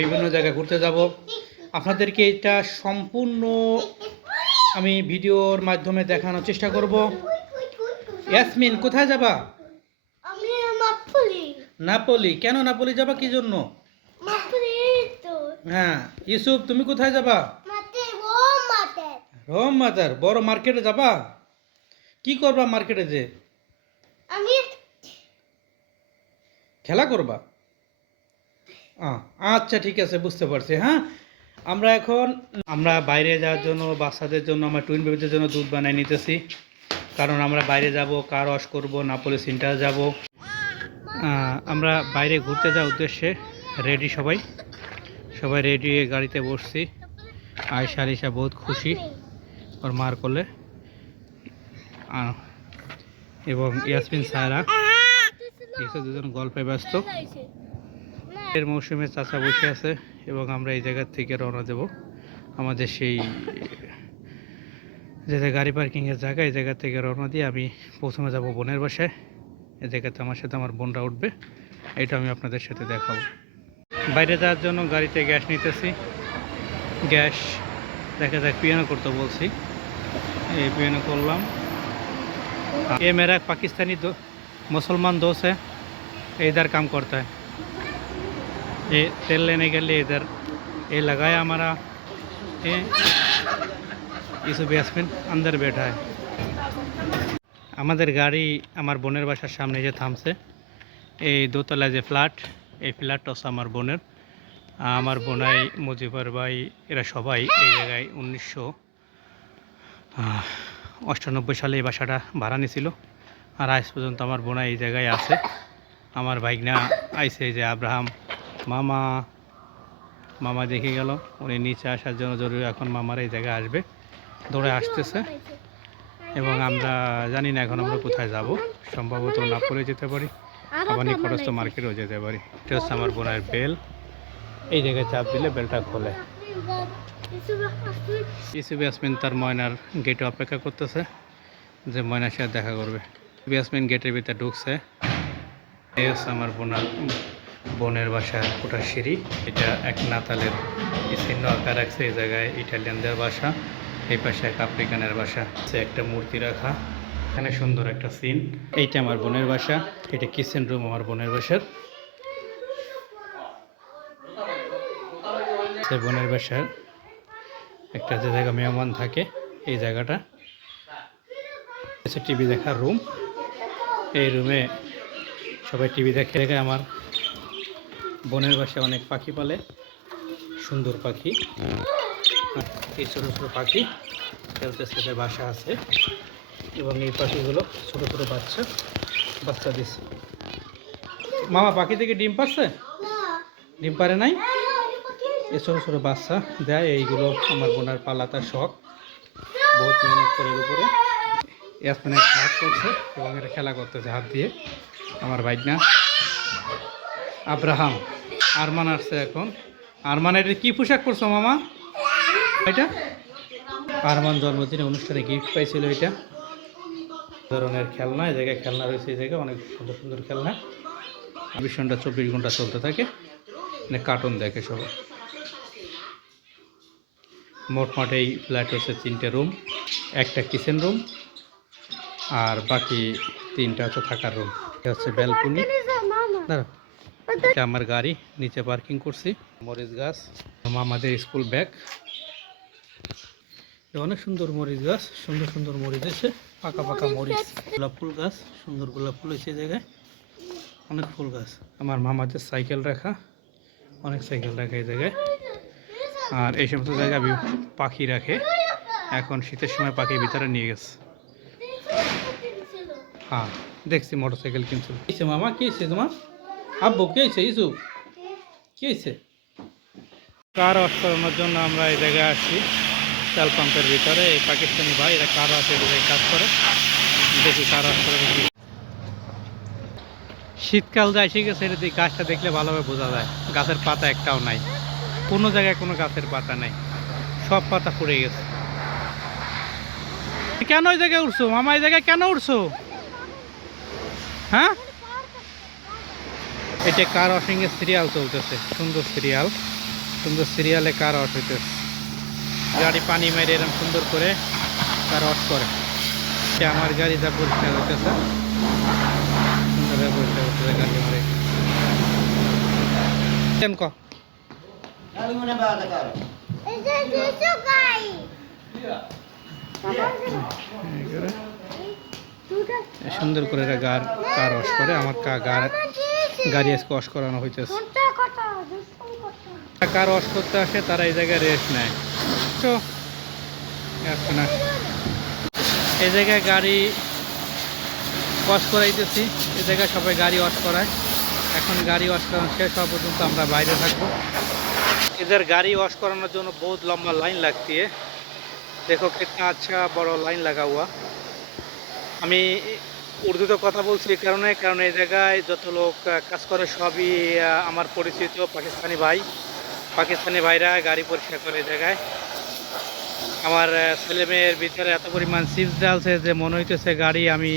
বিভিন্ন জায়গায় ঘুরতে যাব। আপনাদেরকে এটা সম্পূর্ণ আমি ভিডিওর মাধ্যমে দেখানোর চেষ্টা করব। ইয়াসমিন কোথায় যাবা? আমি নাপোলি। নাপোলি? কেন নাপোলি যাবা, কি জন্য? নাপোলি তো। হ্যাঁ। ইউসুফ তুমি কোথায় যাবা? মাতে রোম মাতে। রোম মাজার, বড় মার্কেটে যাবা? কি করবা মার্কেটে যে? আমি খেলা করবা? আচ্ছা ঠিক আছে, বুঝতে পারছি। হ্যাঁ, আমরা বাইরে যাওয়ার জন্য বাচ্চাদের জন্য, আমার টুইন বেবিদের জন্য দুধ বানাই নিতেছি, কারণ আমরা বাইরে যাব, কার ওয়াশ করব, নাপোলি সেন্টার যাব। আমরা বাইরে ঘুরতে যাওয়ার উদ্দেশ্যে রেডি, সবাই রেডি, গাড়িতে বসছি। আয়শা আলিশা বহুত খুশি ওর মার কোলে, এবং ইয়াসমিন সায়রা দুজন গল্পে ব্যস্ত। এর মৌসুমে চাচা বসে আছে এবং আমরা এই জায়গা থেকে রওনা দেব আমাদের সেই যে গাড়ি পার্কিংয়ের জায়গা, এই জায়গা থেকে রওনা দিয়ে আমি প্রথমে যাব বোনের বাসায়। এই জায়গাতে আমার সাথে আমার বোনরা উঠবে, এটা আমি আপনাদের সাথে দেখাবো। বাইরে যাওয়ার জন্য গাড়িতে গ্যাস নিতেছি। গ্যাস দেখা যাক, পিয়ানো করতে বলছি, এই पियानो করলাম। ये मेरा पाकिस्तानी मुसलमान दोस्त है, इधर काम करता है। ये तेल लेने के लिए इधर ये लगाया हमारा, ये यासमिन अंदर बैठा है। আমাদের গাড়ি আমার বোনের বাসার সামনে যে থামছে, এই দোতলা যে ফ্ল্যাট, এই ফ্ল্যাটটা হচ্ছে আমার বোনের। আমার বোনাই, মুজিবর ভাই, এরা সবাই এই জায়গায় 1998 সালে এই বাসাটা ভাড়া নিয়েছিল। আর আজ পর্যন্ত আমার বোনা এই জায়গায় আছে। আমার ভাইগনা আইসে, যে আব্রাহাম মামা দেখে গেল, উনি নিচে আসার জন্য জরুরি, এখন মামার এই জায়গায় আসবে, দৌড়ে আসতেছে। এবং আমরা জানি না এখন আমরা কোথায় যাব, সম্ভবত নাপোলি যেতে পারি, আবার নিকটস্থ মার্কেটেও যেতে পারি। এটা হচ্ছে আমার বোনের বেল, এই জায়গায় চাপ দিলে বেলটা খোলে। ইউসুফ ইয়াসমিন তার ময়নার গেটে অপেক্ষা করতেছে যে ময়নার সাথে দেখা করবে। ইয়াসমিন গেটের ভিতরে ঢুকছে। এই হচ্ছে আমার বোনের বাসার ওটার সিঁড়ি। এটা এক নাতালের চিহ্ন আঁকা রাখছে এই জায়গায়, ইটালিয়ানদের বাসা। এই পাশে এক আফ্রিকানের বাসা, একটা মূর্তি রাখা, এখানে সুন্দর একটা সিন। এইটা আমার বোনের বাসা, এটা কিচেন রুম আমার বোনের বাসার। বোনের বাসার একটা যে জায়গা মেহমান থাকে, এই জায়গাটা টিভি দেখার রুম। এই রুমে সবাই টিভি দেখে। আমার বোনের বাসায় অনেক পাখি পালে, সুন্দর পাখি, এই ছোটো ছোটো পাখি খেলতে বাসা আছে। এবং এই পাখিগুলো ছোটো ছোটো বাচ্চা দিচ্ছে। মামা পাখি থেকে ডিম পারছে? ডিম পারে নাই, এই ছোটো ছোটো বাচ্চা দেয়। এইগুলো আমার বোনার পালা, তার শখ, বহুত মেহনত করে এর উপরে। ইয়াসমিনের হাত করছে এবং এটা খেলা করতেছে হাত দিয়ে। আমার ভাইগনা আব্রাহাম, আরমান আসছে এখন। আরমান, এটা কি পোশাক পরছো মামা? এটা আরমান জন্মদিনের অনুষ্ঠানে গিফট পাইছিল। এটা ধরনের খেলনা, এই জায়গায় খেলনা রয়েছে, এই জায়গায় অনেক সুন্দর সুন্দর খেলনা। 24 ঘন্টা চলতে থাকে, মানে কার্টুন দেখে সবাই। মোটমাট এই ফ্ল্যাট হচ্ছে 3টে রুম, একটা কিচেন রুম, আর বাকি 3টা হচ্ছে থাকার রুম। এটা হচ্ছে ব্যালকনি। আমার গাড়ি নিচে পার্কিং করছি। মরিচ গাছ, আমাদের স্কুল ব্যাগ, অনেক সুন্দর মরিচ গাছ, সুন্দর সুন্দর মরিচ আছে, পাকা পাকা মরিচ। গোলাপ ফুল গাছ, সুন্দর গোলাপ ফুল হয়েছে জায়গায়, অনেক ফুল গাছ। আমার মামাদের সাইকেল রাখা, অনেক সাইকেল রাখা এই জায়গায়। আর এই সমস্ত জায়গায় পাখি রাখে। এখন শীতের সময় পাখি ভিতরে নিয়ে গেছে। হ্যাঁ দেখছি মোটরসাইকেল কিনছিল। কি মামা, কি হয়েছে তোমার? আব্বু কি হয়েছে? ইসু কি হয়েছে? কার ওয়াশ করানোর জন্য আমরা এই জায়গায় আসছি, তেল পাম্পের ভিতরে। এই পাকিস্তানি ভাই, এরা কার ওয়াশ এই কাজ করে। দেখি কার ওয়াশ করে। শীতকাল যায় ঠিক আছে, এটা গাছটা দেখলে ভালোভাবে বোঝা যায়, গাছের পাতা একটাও নাই, কোনো জায়গায় কোনো গাছের পাতা নাই, সব পাতা পড়ে গেছে। কেন এই জায়গায় উঠছো মামা? এই জায়গায় কেন উঠছো? হ্যাঁ, এটা কার ওয়াশিং এর সিরিয়াল চলতেছে, সুন্দর সিরিয়াল। সুন্দর সিরিয়ালে কার ওয়াশ হইতেছে। গাড়ি পানি মেরে এরকম সুন্দর করে কার ওয়াশ করে। এটা আমার গাড়ি যা পরিষ্কার হইতেছে, সুন্দরভাবে পরিষ্কার হইতেছে গাড়ি মারে। কেন ক এটা দুটো গাই দুটো সুন্দর করে এরা কার ওয়াশ করে। আমার গাড়ি আজকে ওয়াশ করানো হইতেছে। কোনটা কত দুটো কত কার ওয়াশ করতে আসে তারা এই জায়গায় রেস্ট নেয়। তো এখন আর এই জায়গায় গাড়ি ওয়াশ করাইতেছি, এই জায়গায় সবাই গাড়ি ওয়াশ করায়। এখন গাড়ি ওয়াশ করানো শেষ হওয়া পর্যন্ত আমরা বাইরে থাকবো। इधर गाड़ी वॉश कराনোর জন্য बहुत लंबा लाइन लगती है। देखो कितना अच्छा बड़ा लाइन लगा हुआ। আমি উর্দুতে কথা বলছি এই কারণে এই জায়গায় যত লোক কাজ করে সবই আমার পরিচিত পাকিস্তানি ভাইরা গাড়ি পরিষ্কার করে এই জায়গায়। আমার ছেলে মেয়ের ভিতরে এত পরিমাণ চিপস ডালছে যে মনে হইতেছে গাড়ি আমি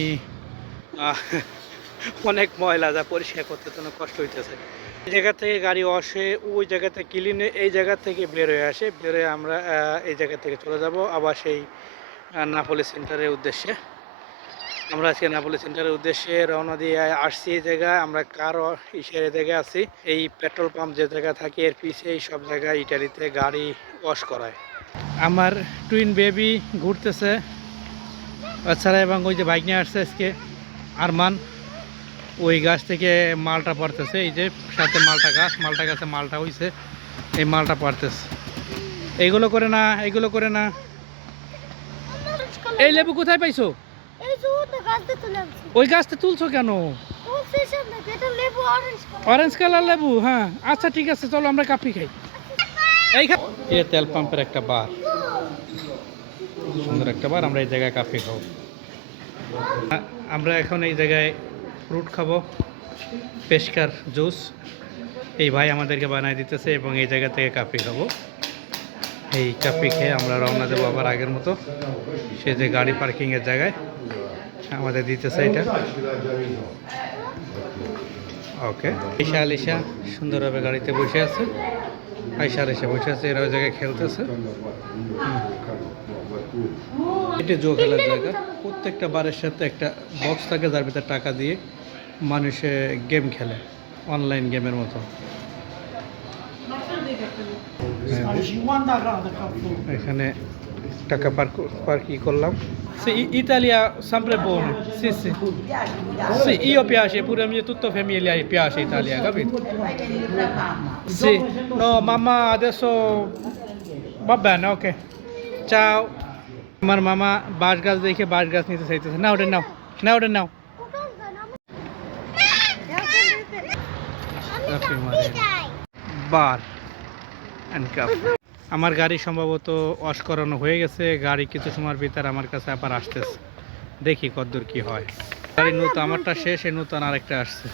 অনেক ময়লা যা পরিষ্কার করতে জন্য কষ্ট হইতেছে। এই জায়গা থেকে গাড়ি ওয়াশে ওই জায়গাতে ক্লিনে এই জায়গা থেকে বের হয়ে আসে, বের হয়ে আমরা এই জায়গা থেকে চলে যাব আবার সেই নাপোলি সেন্টারের উদ্দেশ্যে। আমরা আজকে নাপোলি সেন্টারের উদ্দেশ্যে রওনা দিয়ে আসছি। এই জায়গায় আমরা কার ইসের জায়গায় আছি। এই পেট্রোল পাম্প যে জায়গা থাকে এর পিছিয়ে এই সব জায়গায় ইটালিতে গাড়ি ওয়াশ করায়। আমার টুইন বেবি ঘুরতেছে বাচ্চারা, এবং ওই যে বাইক নিয়ে আসছে আজকে আরমান, ওই গাছ থেকে মালটা পড়তেছে। এই যে সাথে মালটা গাছে মালটা হইছে, এই মালটা পড়তেছে। এইগুলো করে না, এইগুলো করে না। এই লেবু কোথায় পাইছো? এই যে ওটা গাছতে তুলছি ওই গাছটা তুলছো কেন? তুলছি সামনে এটা লেবু অরেঞ্জ অরেঞ্জ কালার লেবু, হ্যাঁ আচ্ছা ঠিক আছে, চলো আমরা কাপি খাই। এই তেল পাম্পের একটা বার, সুন্দর একটা বার। আমরা এই জায়গায় কাপি খাবো। আমরা এখন এই জায়গায় ফ্রুট খাবো, পেশকার জুস এই ভাই আমাদেরকে বানায় দিতেছে, এবং এই জায়গা থেকে কাপি খাবো। এই কাপি খেয়ে আমরা রওনা দেবো আবার আগের মতো সে যে গাড়ি পার্কিংয়ের জায়গায় আমাদের দিতেছে এটা। ওকে, আলিশা সুন্দরভাবে গাড়িতে বসে আছে, আলিশা বসে আছে, এরা ওই জায়গায় খেলতেছে। এটা জো খেলার জায়গা। প্রত্যেকটা বারের সাথে একটা বক্স থাকে যার ভিতরে টাকা দিয়ে মানুষে গেম খেলে, অনলাইন গেমের মতো। এখানে টাকা পার্কি করলাম। Italia sempre buono, sì sì. Sì, io piace, pure mia tutta famiglia piace Italia, capito? Sì, no mamma adesso va bene, ok. Ciao. আমার মামা বাঁশ গাছ দেখে বাঁশ গাছ নিতে চাইতেছে। না ওটা নাও, না ওটা নাও। বার অ্যান্ড কাপ। আমার গাড়ি সম্ভবত ওয়াশ করানো হয়ে গেছে। গাড়ি কিছু সময়ের ভিতর আমার কাছে আবার আসতেছে, দেখি কতদূর কি হয়। গাড়ি নতুন, আমারটা শেষ, নতুন আরেকটা আসছে।